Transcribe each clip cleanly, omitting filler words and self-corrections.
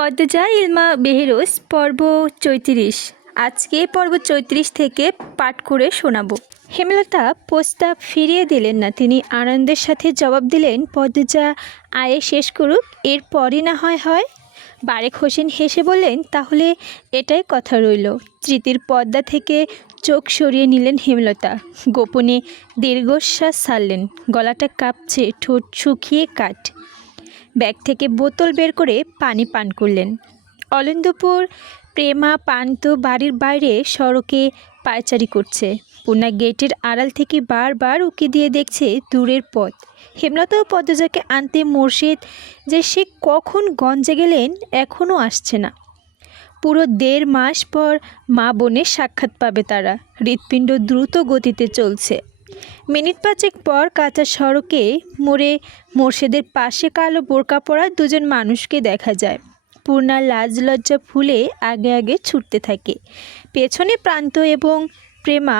পদ্মজা ইলমা বেহেরোজ পর্ব ৩৪। আজকে পর্ব ৩৪ থেকে পাঠ করে শোনাবো। হেমলতা প্রস্তাব ফিরিয়ে দিলেন না। তিনি আনন্দের সাথে জবাব দিলেন, পদ্মজা আয়ে শেষ করুক, এরপরই না হয়। বারেক হোসেন হেসে বললেন, তাহলে এটাই কথা রইল। স্মৃতির পর্দা থেকে চোখ সরিয়ে নিলেন হেমলতা। গোপনে দীর্ঘশ্বাস ছাড়লেন। গলাটা কাঁপছে, ঠোঁট শুকিয়ে কাঠ। ব্যাগ থেকে বোতল বের করে পানি পান করলেন। অলন্দপুর প্রেমা পান্ত বাড়ির বাইরে সড়কে পায়চারি করছে। পূর্ণা গেটের আড়াল থেকে বারবার উকি দিয়ে দেখছে দূরের পথ। হেমলতা ও পদ্মজাকে আনতে মোর্শেদ যে সে কখন গঞ্জে গেলেন এখনও আসছে না। পুরো ১.৫ মাস পর মা বোনের সাক্ষাৎ পাবে তারা। হৃৎপিণ্ড দ্রুত গতিতে চলছে। মিনিট ৫ পর কাঁচা সড়কে মোড়ে মোর্শেদের পাশে কালো বোরকা পরা দুজন মানুষকে দেখা যায়। পূর্ণার লাজ লজ্জা ভুলে আগে আগে ছুটতে থাকে। পেছনে প্রান্ত এবং প্রেমা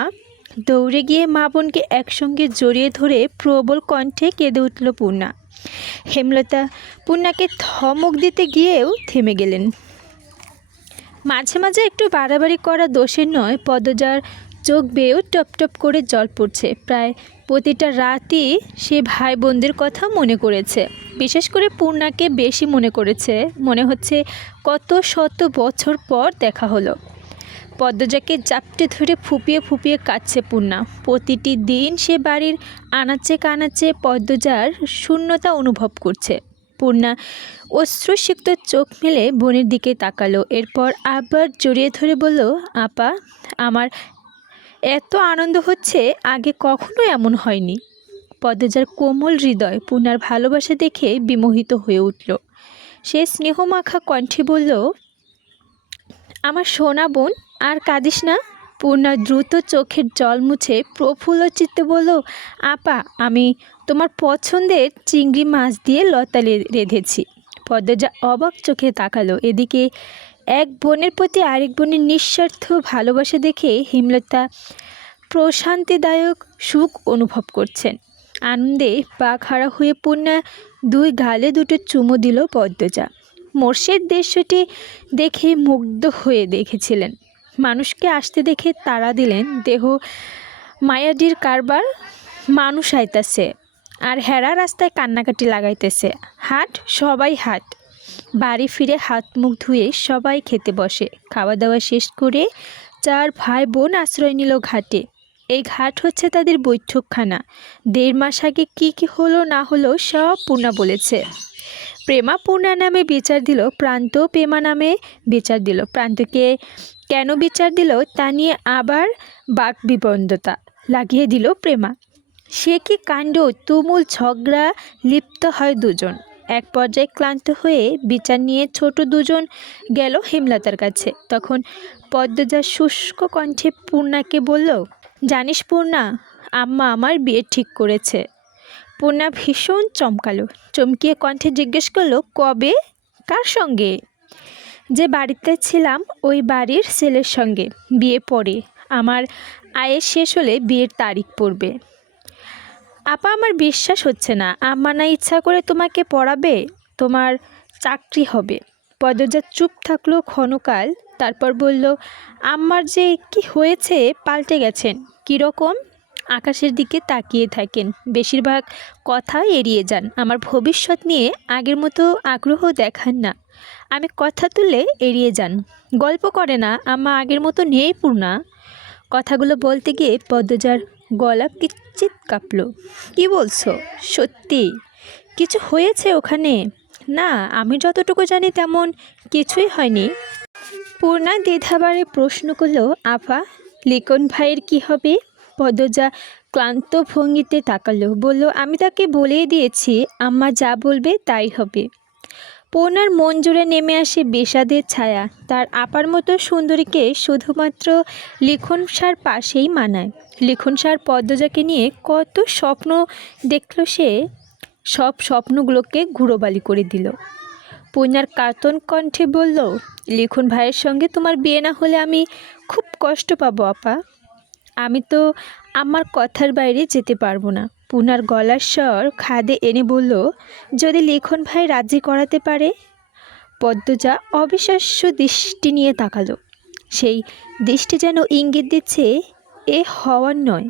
দৌড়ে গিয়ে মা বোনকে একসঙ্গে জড়িয়ে ধরে প্রবল কণ্ঠে কেঁদে উঠল পূর্ণা। হেমলতা পূর্ণাকে ধমক দিতে গিয়েও থেমে গেলেন। মাঝে মাঝে একটু বাড়াবাড়ি করা দোষের নয়। পদ্মজার চোখ বেয়েও টপ করে জল পড়ছে। প্রায় প্রতিটা রাতই সে ভাই বোনদের কথা মনে করেছে। বিশেষ করে পূর্ণাকে বেশি মনে করেছে। মনে হচ্ছে কত শত বছর পর দেখা হলো। পদ্মজাকে জাপটে ধরে ফুপিয়ে কাঁদছে পূর্ণা। প্রতিটি দিন সে বাড়ির আনাচে কানাচে পদ্মজার শূন্যতা অনুভব করছে। পূর্ণা অশ্রুসিক্ত চোখ মেলে বোনের দিকে তাকালো। এরপর আবার জড়িয়ে ধরে বলল, আপা, আমার এত আনন্দ হচ্ছে, আগে কখনো এমন হয়নি। পদ্মজার কোমল হৃদয় পূর্ণার ভালোবাসা দেখে বিমোহিত হয়ে উঠল। সে স্নেহমাখা কণ্ঠে বলল, আমার সোনা বোন, আর কাঁদিস না। পূর্ণা দ্রুত চোখের জল মুছে প্রফুল্ল চিত্তে বলল, আপা, আমি তোমার পছন্দের চিংড়ি মাছ দিয়ে লতা রেঁধেছি। পদ্মজা অবাক চোখে তাকালো। এদিকে এক বোনের প্রতি আরেক বোনের নিঃস্বার্থ ভালোবাসা দেখে হেমলতা প্রশান্তিদায়ক সুখ অনুভব করছেন। আনন্দে পা খাড়া হয়ে পূর্ণা ২ গালে ২টো চুমু দিল পদ্মজা। মোর্শেদ দৃশ্যটি দেখে মুগ্ধ হয়ে দেখেছিলেন। মানুষকে আসতে দেখে তাড়া দিলেন। দেহ মায়াডির কারবার, মানুষ আইতাছে আর হেরা রাস্তায় কান্নাকাটি লাগাইতেছে। হাট, সবাই হাট। বাড়ি ফিরে হাত মুখ ধুয়ে সবাই খেতে বসে। খাওয়া দাওয়া শেষ করে ৪ ভাই বোন আশ্রয় নিল ঘাটে। এই ঘাট হচ্ছে তাদের বৈঠকখানা। ১.৫ মাস আগে কী হলো না হলো সব পূর্ণা বলেছে। প্রেমা পূর্ণা নামে বিচার দিল, প্রান্ত প্রেমা নামে বিচার দিল। প্রান্তকে কেন বিচার দিল তা নিয়ে আবার বাকবিবন্দতা লাগিয়ে দিল প্রেমা। সে কি কাণ্ড! তুমুল ঝগড়া লিপ্ত হয় দুজন। এক পর্যায়ে ক্লান্ত হয়ে বিচার নিয়ে ছোট দুজন গেল হেমলতার কাছে। তখন পদ্মজা শুষ্ক কণ্ঠে পূর্ণাকে বলল, জানিস পূর্ণা, আম্মা আমার বিয়ে ঠিক করেছে। পূর্ণা ভীষণ চমকালো। চমকিয়ে কণ্ঠে জিজ্ঞেস করলো, কবে, কার সঙ্গে? যে বাড়িতে ছিলাম ওই বাড়ির ছেলের সঙ্গে। বিয়ে পরে, আমার আয়ের শেষ হলে বিয়ের তারিখ পড়বে। আপা, আমার বিশ্বাস হচ্ছে না। আম্মা না ইচ্ছা করে তোমাকে পড়াবে, তোমার চাকরি হবে। পদ্মজা চুপ থাকলো ক্ষণকাল, তারপর বলল, আম্মার যে কি হয়েছে, পাল্টে গেছেন। কীরকম? আকাশের দিকে তাকিয়ে থাকেন, বেশিরভাগ কথা এড়িয়ে যান। আমার ভবিষ্যৎ নিয়ে আগের মতো আগ্রহ দেখান না। আমি কথা তুললে এড়িয়ে যান। গল্প করে না, আম্মা আগের মতো নেই পূর্ণা। কথাগুলো বলতে গিয়ে পদ্মজার গলা কিচ্চিৎ কাঁপল। কি বলছো? সত্যি কিছু হয়েছে ওখানে? না, আমি যতটুকু জানি তেমন কিছুই হয়নি। পূর্ণা দ্বিধাবারে প্রশ্ন করলো, আপা, লিখন ভাইয়ের কি হবে? পদ্মজা ক্লান্ত ভঙ্গিতে তাকালো, বলল, আমি তাকে বলেই দিয়েছি, আম্মা যা বলবে তাই হবে। পূর্ণার মন জুড়ে নেমে আসে বিষাদের ছায়া। তার আপার মতো সুন্দরীকে শুধুমাত্র লিখন সার পাশেই মানায়। লিখন সার পদ্মজাকে নিয়ে কত স্বপ্ন দেখল সে, সব স্বপ্নগুলোকে ধুলোবালি করে দিল। পূর্ণার কাতন কণ্ঠে বলল, লিখন ভাইয়ের সঙ্গে তোমার বিয়ে না হলে আমি খুব কষ্ট পাবো আপা। আমি তো আমার কথার বাইরে যেতে পারবো না। পূর্ণার গলার স্বর খাদে এনে বলল, যদি লিখন ভাই রাজি করাতে পারে? পদ্মজা অবিশ্বাস্য দৃষ্টি নিয়ে তাকালো। সেই দৃষ্টি যেন ইঙ্গিত দিচ্ছে এ হওয়ার নয়।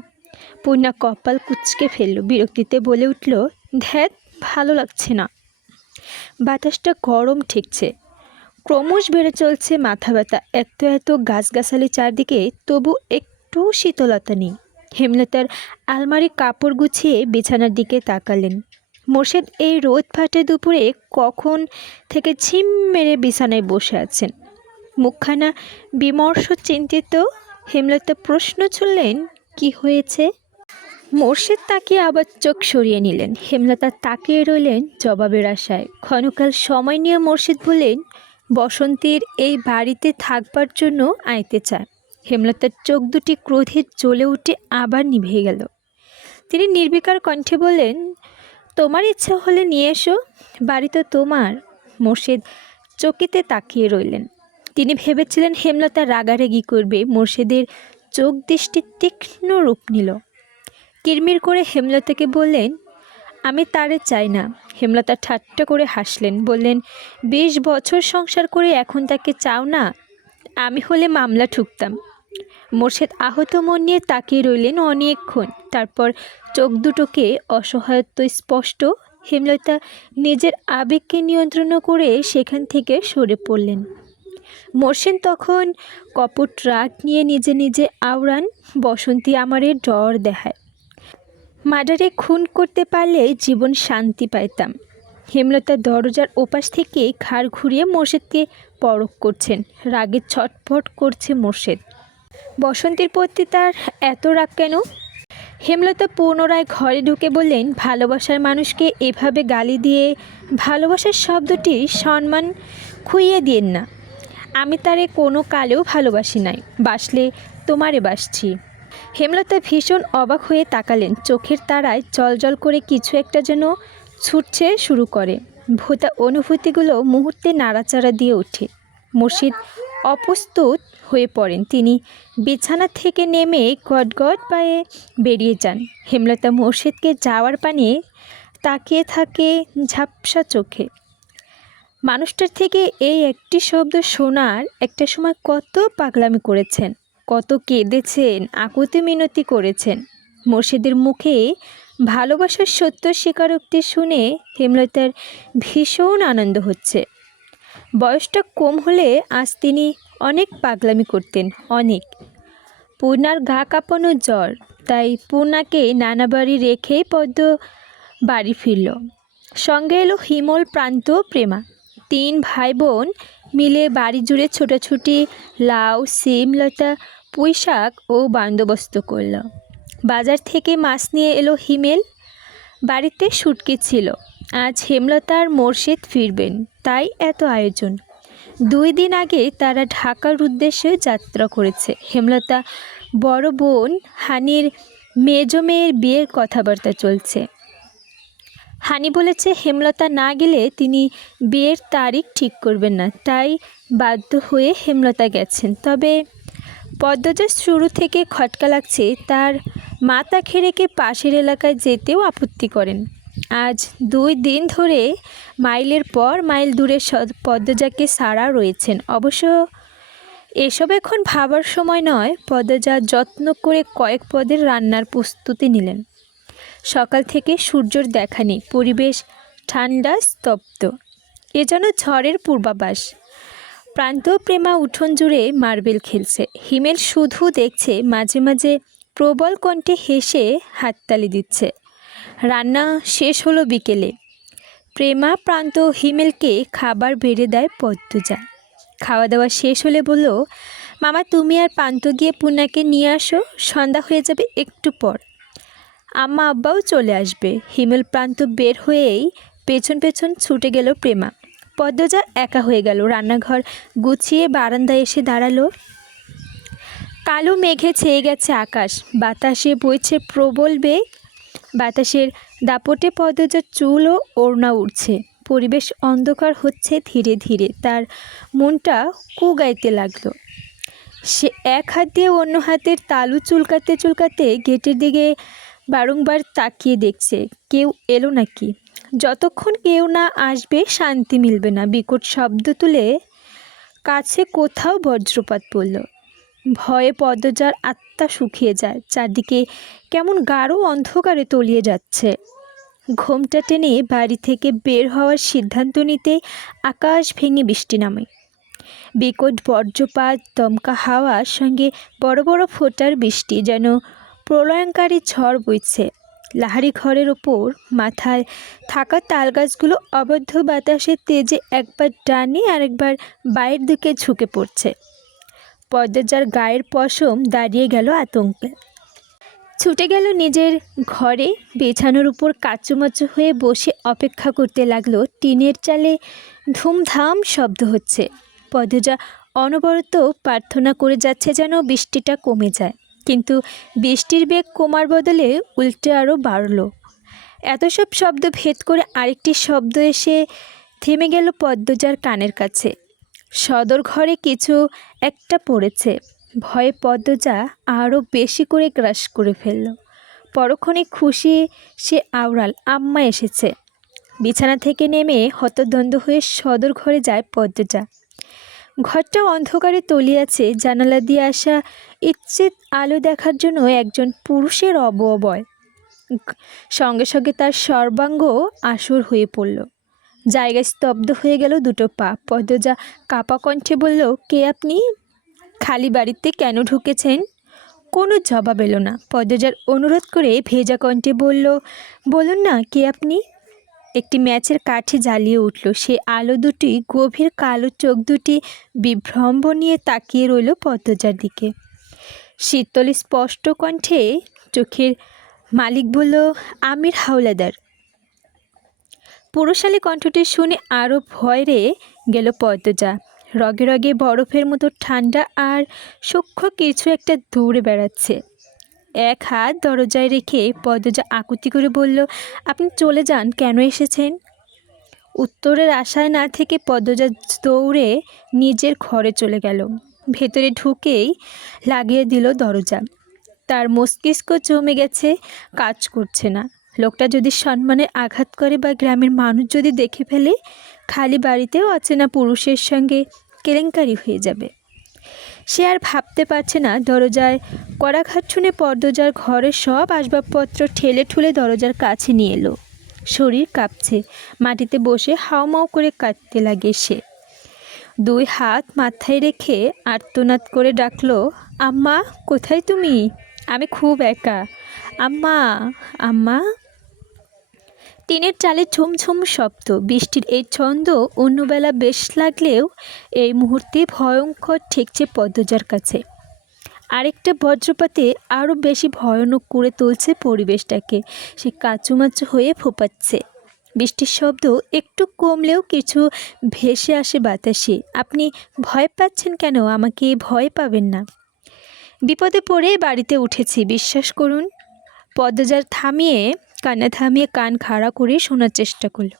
পূর্ণা কপাল কুঁচকে ফেলল, বিরক্তিতে বলে উঠল, ধ্যাত, ভালো লাগছে না। বাতাসটা গরম ঠেকছে, ক্রমশ বেড়ে চলছে মাথা ব্যথা। এত গাছগাছালি চারদিকে, তবু একটু শীতলতা নেই। হেমলতার আলমারি কাপড় গুছিয়ে বিছানার দিকে তাকালেন। মোর্শেদ এই রোদ ফাটে দুপুরে কখন থেকে ঝিম মেরে বিছানায় বসে আছেন, মুখখানা বিমর্ষ চিন্তিত। হেমলতা প্রশ্ন ছুড়লেন, কি হয়েছে? মোর্শেদ তাকিয়ে আবার চোখ সরিয়ে নিলেন। হেমলতা তাকিয়ে রইলেন জবাবের আশায়। ক্ষণকাল সময় নিয়ে মোর্শেদ বললেন, বসন্তীর এই বাড়িতে থাকবার জন্য আইতে চায়। হেমলতার চোখ দুটি ক্রোধে জ্বলে উঠে আবার নিভে গেল। তিনি নির্বিকার কণ্ঠে বললেন, তোমার ইচ্ছা হলে নিয়ে এসো, বাড়ি তো তোমার। মোর্শেদ চকিতে তাকিয়ে রইলেন। তিনি ভেবেছিলেন হেমলতা রাগারাগি করবে। মোর্শেদের চোখ দৃষ্টি তীক্ষ্ণ রূপ নিল। কিরমির করে হেমলতাকে বললেন, আমি তারে চাই না। হেমলতা ঠাট্টা করে হাসলেন, বললেন, 20 বছর সংসার করে এখন তাকে চাও না? আমি হলে মামলা ঠুকতাম। মোর্শেদ আহত মন নিয়ে তাকিয়ে রইলেন অনেকক্ষণ। তারপর চোখ দুটোকে অসহায়ত্ব স্পষ্ট। হেমলতা নিজের আবেগকে নিয়ন্ত্রণ করে সেখান থেকে সরে পড়লেন। মোর্শেদ তখন কপট রাগ নিয়ে নিজে নিজে আওড়ান, বসন্তী আমারে ডর দেখায়। মার্ডারে খুন করতে পারলে জীবন শান্তি পাইতাম। হেমলতা দরজার ওপাশ থেকে ঘাড় ঘুরিয়ে মোর্শেদকে পরখ করছেন। রাগে ছটফট করছে মোর্শেদ। বসন্তীর প্রতি তার এত রাগ কেন? হেমলতা পুনরায় ঘরে ঢুকে বললেন, ভালোবাসার মানুষকে এভাবে গালি দিয়ে ভালোবাসার শব্দটি সম্মান খুইয়ে দিয়েন না। আমি তারে কোনো কালেও ভালোবাসি নাই, বাসলে তোমারে বাসছি। হেমলতা ভীষণ অবাক হয়ে তাকালেন। চোখের তারায় জলজল করে কিছু একটা যেন ছুটছে শুরু করে। ভোতা অনুভূতিগুলো মুহূর্তে নাড়াচাড়া দিয়ে ওঠে। মোর্শেদ অপ্রস্তুত হয়ে পড়েন। তিনি বিছানা থেকে নেমে গটগট পায়ে বেরিয়ে যান। হেমলতা মোর্শেদকে যাওয়ার পানে তাকিয়ে থাকে ঝাপসা চোখে। মানুষটার থেকে এই একটি শব্দ শোনার একটা সময় কত পাগলামি করেছেন, কত কেঁদেছেন, আকুতি মিনতি করেছেন। মোর্শেদের মুখে ভালোবাসার সত্য স্বীকারোক্তি শুনে হেমলতার ভীষণ আনন্দ হচ্ছে। বয়সটা কম হলে আজ তিনি অনেক পাগলামি করতেন, অনেক। পূর্ণার গা কাঁপানো জ্বর, তাই পূর্ণাকে নানা বাড়ি রেখেই পদ্ম বাড়ি ফিরল। সঙ্গে এলো হিমল, প্রান্ত, প্রেমা। 3 ভাই বোন মিলে বাড়ি জুড়ে ছোটাছুটি, লাউ, সিম, লতা, পুঁই শাক ও বন্দোবস্ত করল। বাজার থেকে মাছ নিয়ে এলো হিমেল। বাড়িতে শুটকি ছিল। আজ হেমলতা আর মোর্শেদ ফিরবেন, তাই এত আয়োজন। 2 দিন আগে তারা ঢাকার উদ্দেশ্যে যাত্রা করেছে। হেমলতা বড় বোন হানির মেজ মেয়ের বিয়ের কথাবার্তা চলছে। হানি বলেছে হেমলতা না গেলে তিনি বিয়ের তারিখ ঠিক করবেন না, তাই বাধ্য হয়ে হেমলতা গেছেন। তবে পদ্মজার শুরু থেকে খটকা লাগছে। তার মাথা খেরেকে পাশের এলাকায় যেতেও আপত্তি করেন। আজ 2 দিন ধরে মাইলের পর মাইল দূরে পদ্মজাকে সারা রয়েছেন। অবশ্য এসব এখন ভাবার সময় নয়। পদ্মজা যত্ন করে কয়েক পদের রান্নার প্রস্তুতি নিলেন। সকাল থেকে সূর্যের দেখা নেই, পরিবেশ ঠান্ডা স্তব্ধ, এ যেন ঝড়ের পূর্বাভাস। প্রান্ত, প্রেমা উঠোন জুড়ে মার্বেল খেলছে। হিমেল শুধু দেখছে, মাঝে মাঝে প্রবল কণ্ঠে হেসে হাততালি দিচ্ছে। রান্না শেষ হলো বিকেলে। প্রেমা, প্রান্ত, হিমেলকে খাবার বেড়ে দেয় পদ্মজা। খাওয়া দাওয়া শেষ হলে বলল, মামা তুমি আর প্রান্ত গিয়ে পূর্ণাকে নিয়ে আসো, সন্ধ্যা হয়ে যাবে একটু পর। আম্মা আব্বাও চলে আসবে। হিমেল, প্রান্ত বের হয়েই পেছন পেছন ছুটে গেল প্রেমা। পদ্মজা একা হয়ে গেল। রান্নাঘর গুছিয়ে বারান্দায় এসে দাঁড়ালো। কালো মেঘে ছেয়ে গেছে আকাশ, বাতাসে বইছে প্রবল বেগ। বাতাসের দাপটে পদ্মজার চুল ও ওড়না উড়ছে। পরিবেশ অন্ধকার হচ্ছে ধীরে ধীরে। তার মনটা কুগাইতে লাগলো। সে এক হাত দিয়ে অন্য হাতের তালু চুলকাতে চুলকাতে গেটের দিকে বারংবার তাকিয়ে দেখছে, কেউ এলো নাকি। যতক্ষণ কেউ না আসবে শান্তি মিলবে না। বিকট শব্দ তুলে কাছে কোথাও বজ্রপাত পড়ল। ভয়ে পদ্মজার আত্মা শুকিয়ে যায়। চারদিকে কেমন গাঢ় অন্ধকারে তলিয়ে যাচ্ছে। ঘোমটা টেনে বাড়ি থেকে বের হওয়ার সিদ্ধান্ত নিতে আকাশ ভেঙে বৃষ্টি নামে। বিকট বজ্রপাত, দমকা হাওয়ার সঙ্গে বড় বড় ফোঁটার বৃষ্টি, যেন প্রলয়ঙ্কারী ঝড় বইছে। লাহারি ঘরের ওপর মাথায় থাকা তালগাছগুলো অবদ্ধ বাতাসের তেজে একবার ডানে আর একবার বায়ের দিকে ঝুঁকে পড়ছে। পদ্মজার গায়ের পশম দাঁড়িয়ে গেল আতঙ্কে। ছুটে গেল নিজের ঘরে, বিছানার উপর কাচুমাচু হয়ে বসে অপেক্ষা করতে লাগলো। টিনের চালে ধুমধাম শব্দ হচ্ছে। পদ্মজা অনবরত প্রার্থনা করে যাচ্ছে যেন বৃষ্টিটা কমে যায়, কিন্তু বৃষ্টির বেগ কমার বদলে উল্টে আরও বাড়ল। এত সব শব্দ ভেদ করে আরেকটি শব্দ এসে থেমে গেল পদ্মজার কানের কাছে। সদর ঘরে কিছু একটা পড়েছে। ভয়ে পদ্মজা আরও বেশি করে গ্রাস করে ফেলল। পরক্ষণে খুশি সে আওড়াল, আম্মা এসেছে। বিছানা থেকে নেমে হতদণ্ড হয়ে সদর ঘরে যায় পদ্মজা। ঘরটা অন্ধকারে তলিয়ে আছে। জানালা দিয়ে আসা ইচ্ছিত আলো দেখার জন্য একজন পুরুষের অবয়ব। সঙ্গে সঙ্গে তার সর্বাঙ্গ আসর হয়ে পড়ল। জায়গায় স্তব্ধ হয়ে গেল দুটো পা। পদ্মজা কাপা কণ্ঠে বলল, কে আপনি? খালি বাড়িতে কেন ঢুকেছেন? কোনো জবাব এলো না। পদ্মজার অনুরোধ করে ভেজা কণ্ঠে বলল, বলুন না, কে আপনি? একটি ম্যাচের কাঠি জ্বালিয়ে উঠল। সে আলো দুটি, গভীর কালো চোখ দুটি বিভ্রম্ভ নিয়ে তাকিয়ে রইল পদ্মজার দিকে। শীতল স্পষ্ট কণ্ঠে চোখের মালিক বলল, আমির হাওলাদার। পুরুষালী কণ্ঠটি শুনে আরও ভয় রে গেল পদ্মজা। রগে রগে বরফের মতো ঠান্ডা আর সূক্ষ্ম কিছু একটা দৌড়ে বেড়াচ্ছে। এক হাত দরজায় রেখে পদ্মজা আকুতি করে বলল, আপনি চলে যান, কেন এসেছেন? উত্তরের আশায় না থেকে পদ্মজা দৌড়ে নিজের ঘরে চলে গেল। ভেতরে ঢুকেই লাগিয়ে দিল দরজা। তার মস্তিষ্ক জমে গেছে, কাজ করছে না। লোকটা যদি সম্মানে আঘাত করে বা গ্রামের মানুষ যদি দেখে ফেলে, খালি বাড়িতেও অচেনা পুরুষের সঙ্গে কেলেঙ্কারি হয়ে যাবে। সে আর ভাবতে পারছে না। দরজায় কড়াঘাত শুনে পদ্মজার ঘরের সব আসবাবপত্র ঠেলে ঠুলে দরজার কাছে নিয়ে এলো। শরীর কাঁপছে। মাটিতে বসে হাউমাউ করে কাঁদতে লাগে সে। দুই হাত মাথায় রেখে আর্তনাদ করে ডাকলো, আম্মা, কোথায় তুমি? আমি খুব একা, আম্মা, আম্মা। টিনের চালে ঝুমঝুম শব্দ। বৃষ্টির এই ছন্দ অন্যবেলা বেশ লাগলেও এই মুহূর্তে ভয়ঙ্কর ঠেকছে পদ্মজার কাছে। আরেকটা বজ্রপাতে আরও বেশি ভয়ানক করে তুলছে পরিবেশটাকে। সে কাচুমাচু হয়ে ফোপাচ্ছে। বৃষ্টির শব্দ একটু কমলেও কিছু ভেসে আসে বাতাসে। আপনি ভয় পাচ্ছেন কেন? আমাকে ভয় পাবেন না। বিপদে পড়ে বাড়িতে উঠেছি, বিশ্বাস করুন। পদ্মজার কান্না থামিয়ে কান খাড়া করে শোনার চেষ্টা করল।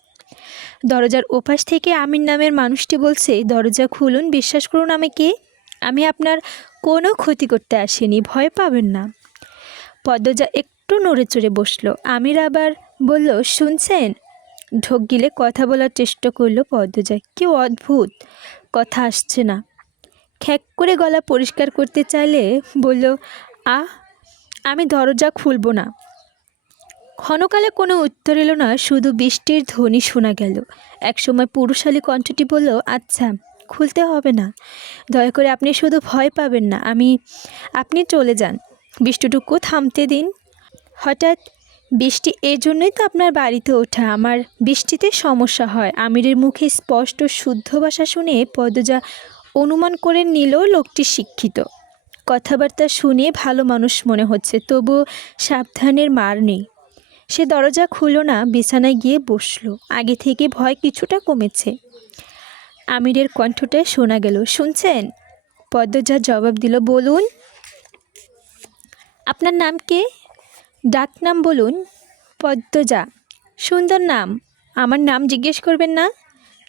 দরজার ওপাশ থেকে আমির নামের মানুষটি বলছে, দরজা খুলুন, বিশ্বাস করুন আমাকে, আমি আপনার কোনো ক্ষতি করতে আসিনি, ভয় পাবেন না। পদ্মজা একটু নড়ে চড়ে বসল। আমির আবার বলল, শুনছেন? ঢোক গিলে কথা বলার চেষ্টা করলো পদ্মজা। কেউ অদ্ভুত, কথা আসছে না। খ্যাক করে গলা পরিষ্কার করতে চাইলে বলল, আমি দরজা খুলব না। ক্ষণকালে কোনো উত্তর এলো না, শুধু বৃষ্টির ধ্বনি শোনা গেল। একসময় পুরুষালী কণ্ঠটি বলল, আচ্ছা, খুলতে হবে না, দয়া করে আপনি শুধু ভয় পাবেন না, আপনি চলে যান, বৃষ্টিটুকু থামতে দিন। হঠাৎ বৃষ্টি, এই জন্যই তো আপনার বাড়িতে ওঠা, আমার বৃষ্টিতে সমস্যা হয়। আমিরের মুখে স্পষ্ট শুদ্ধ ভাষা শুনে পদ্মজা অনুমান করে নিল লোকটি শিক্ষিত। কথাবার্তা শুনে ভালো মানুষ মনে হচ্ছে, তবু সাবধানের মার নেই। সে দরজা খুলল না, বিছানায় গিয়ে বসল। আগে থেকে ভয় কিছুটা কমেছে। আমিরের কণ্ঠটা শোনা গেল, শুনছেন? পদ্মজা জবাব দিল, বলুন। আপনার নাম কে? ডাক নাম বলুন। পদ্মজা। সুন্দর নাম। আমার নাম জিজ্ঞেস করবেন না?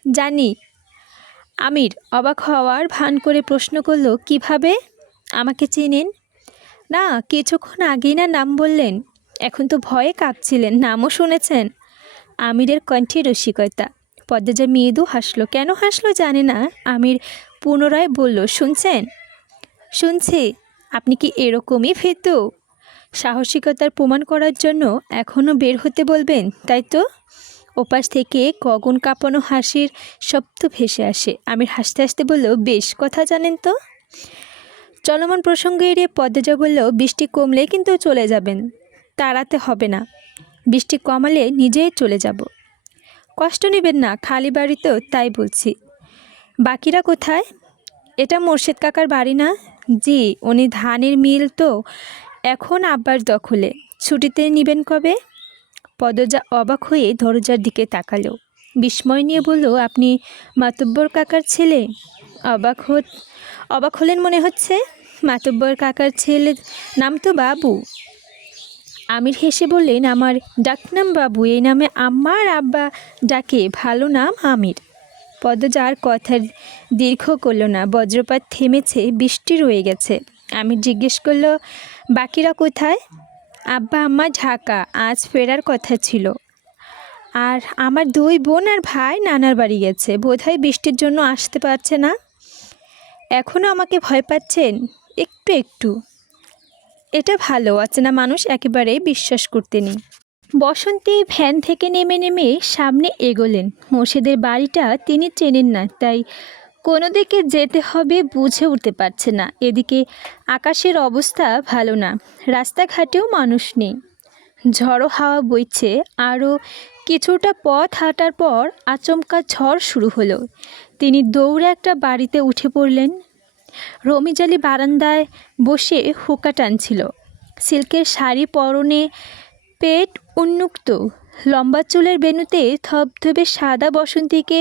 জানি। আমির অবাক হওয়ার ভান করে প্রশ্ন করল, কিভাবে? আমাকে চেনেন? না, কিছুক্ষণ আগেই না নাম বললেন। এখন তো ভয়ে কাঁপছিলেন, নামও শুনেছেন? আমিরের কণ্ঠে রসিকতা। পদ্মজা মৃদু হাসলো, কেন হাসলো জানে না। আমির পুনরায় বলল, শুনছেন? শুনছি। আপনি কি এরকমই ভীতু? সাহসিকতার প্রমাণ করার জন্য এখনও বের হতে বলবেন, তাই তো? ওপাশ থেকে গগন কাঁপানো হাসির শব্দ ভেসে আসে। আমির হাসতে হাসতে বলল, বেশ কথা জানেন তো। চলমান প্রসঙ্গ এড়িয়ে পদ্মজা বলল, বৃষ্টি কমলে কিন্তু চলে যাবেন। তাড়াতে হবে না, বৃষ্টি কমালে নিজেই চলে যাব। কষ্ট নেবেন না, খালি বাড়ি তো, তাই বলছি। বাকিরা কোথায়? এটা মোর্শেদ কাকার বাড়ি না? জি, উনি ধানের মিল তো এখন আব্বার দখলে। ছুটিতে নেবেন কবে? পদ্মজা অবাক হয়ে দরজার দিকে তাকালো, বিস্ময় নিয়ে বলল, আপনি মাতব্বর কাকার ছেলে? অবাক হলেন মনে হচ্ছে। মাতব্বর কাকার ছেলে নাম তো বাবু। আমির হেসে বললেন, আমার ডাকনাম বাবু, এই নামে আম্মা আর আব্বা ডাকে, ভালো নাম আমির। পদ্মজা আর কথার দীর্ঘ করল না। বজ্রপাত থেমেছে, বৃষ্টি রয়ে গেছে। আমির জিজ্ঞেস করল, বাকিরা কোথায়? আব্বা আম্মা ঢাকা, আজ ফেরার কথা ছিল। আর আমার দুই বোন আর ভাই নানার বাড়ি গেছে, বোধহয় বৃষ্টির জন্য আসতে পারছে না। এখনও আমাকে ভয় পাচ্ছেন? একটু একটু। এটা ভালো, অচেনা মানুষ একেবারে বিশ্বাস করতে নেই। বসন্তী ভ্যান থেকে নেমে নেমে সামনে এগোলেন। মোর্শেদের বাড়িটা তিনি চেনেন না, তাই কোনো দিকে যেতে হবে বুঝে উঠতে পারছে না। এদিকে আকাশের অবস্থা ভালো না, রাস্তাঘাটেও মানুষ নেই। ঝড়ো হাওয়া বইছে। আরও কিছুটা পথ হাঁটার পর আচমকা ঝড় শুরু হলো। তিনি দৌড়ে একটা বাড়িতে উঠে পড়লেন। রমিজালি বারান্দায় বসে হুকা টানছিল। সিল্কের শাড়ি পরনে, পেট উন্মুক্ত, লম্বা চুলের বেনুতে ধবধবে সাদা বসন্তীকে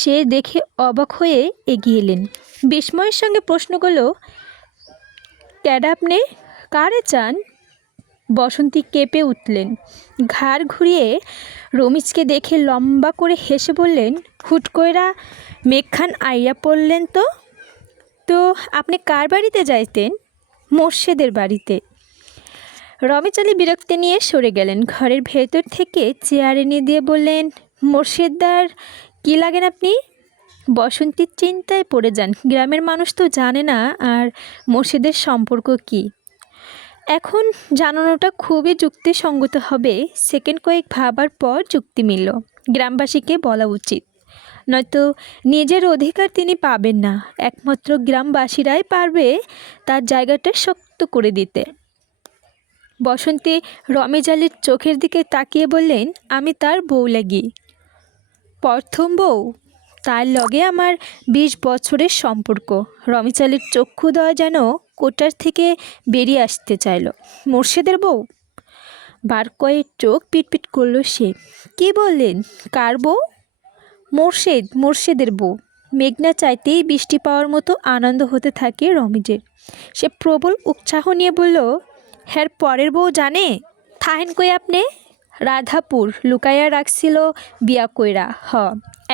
সে দেখে অবাক হয়ে এগিয়ে এলেন। বিস্ময়ের সঙ্গে প্রশ্ন করল, ক্যাডা আপনি? কারে চান? বসন্তী কেঁপে উঠলেন। ঘাড় ঘুরিয়ে রমিজকে দেখে লম্বা করে হেসে বললেন, হুট কইরা মেঘখান আইয়া পড়লেন তো। তো আপনি কার বাড়িতে যাইতেন? মোর্শেদের বাড়িতে। রমেশ আলী বিরক্তি নিয়ে সরে গেলেন। ঘরের ভেতর থেকে চেয়ার এনে দিয়ে বললেন, মোর্শেদদার কী লাগেন আপনি? বসন্তীর চিন্তায় পড়ে যান। গ্রামের মানুষ তো জানে না আর মোর্শেদের সম্পর্ক কি। এখন জানানোটা খুবই যুক্তিসঙ্গত হবে। সেকেন্ড কয়েক ভাবার পর যুক্তি মিলল, গ্রামবাসীকে বলা উচিত, নয়তো নিজের অধিকার তিনি পাবেন না। একমাত্র গ্রামবাসীরাই পারবে তার জায়গাটা শক্ত করে দিতে। বসন্তী রমেশ আলীর চোখের দিকে তাকিয়ে বললেন, আমি তার বউ লাগি। প্রথম বউ? তার লগে আমার 20 বছরের সম্পর্ক। রমেশ আলীর চক্ষু দেওয়া যেন কোটার থেকে বেরিয়ে আসতে চাইল। মোর্শেদের বউ? বার কয়েক চোখ পিটপিট করল সে। কি বললেন? কার বউ? মোর্শেদের বউ। মেঘনা চাইতেই বৃষ্টি পাওয়ার মতো আনন্দ হতে থাকে রমিজের। সে প্রবল উৎসাহ নিয়ে বলল, হ্যার পরের বউ জানে? থাহেন কই আপনি? রাধাপুর লুকাইয়া রাখছিল বিয়া কইরা।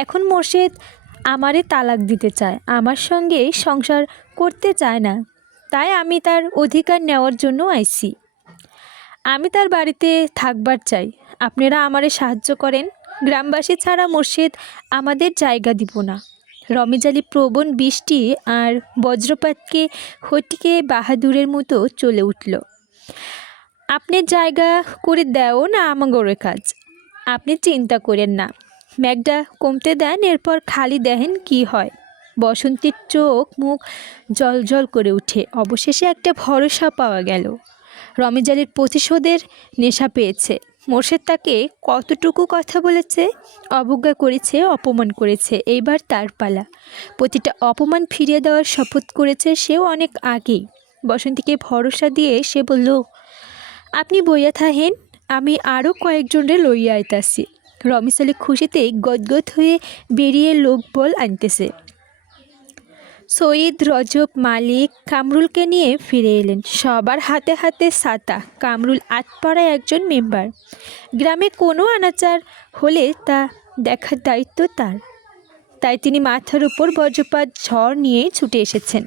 এখন মোর্শেদ আমারে তালাক দিতে চায়, আমার সঙ্গে সংসার করতে চায় না। তাই আমি তার অধিকার নেওয়ার জন্য আইছি। আমি তার বাড়িতে থাকবার চাই। আপনারা আমারে সাহায্য করেন। গ্রামবাসী ছাড়া মোর্শেদ আমাদের জায়গা দিব না। রমেশ আলী প্রবণ বৃষ্টি আর বজ্রপাতকে হটিকে বাহাদুরের মতো চলে উঠল। আপনি জায়গা করে দেও না আমাগোরে কাজ। আপনি চিন্তা করেন না, মেঘটা কমতে দেন, এরপর খালি দেখেন কি হয়। বসন্তীর চোখ মুখ জল করে উঠে। অবশেষে একটা ভরসা পাওয়া গেল। রমেশ আলীর প্রতিশোধের নেশা পেয়েছে। মোর্শেদ তাকে কতটুকু কথা বলেছে, অবজ্ঞা করেছে, অপমান করেছে। এইবার তার পালা। প্রতিটা অপমান ফিরিয়ে দেওয়ার শপথ করেছে সেও অনেক আগেই। বসন্তীকে ভরসা দিয়ে সে বলল, আপনি বইয়া থাহেন, আমি আরও কয়েকজনের লইয়া আইতাছি। রমেশ আলী খুশিতে গদগদ হয়ে বেরিয়ে লোকবল আনতেছে। সঈদ, রজব, মালিক, কামরুলকে নিয়ে ফিরে এলেন। সবার হাতে হাতে ছাতা। কামরুল আটপাড়ায় একজন মেম্বার। গ্রামে কোনো অনাচার হলে তা দেখার দায়িত্ব তার। তাই তিনি মাথার উপর বজ্রপাত ঝড় নিয়ে ছুটে এসেছেন।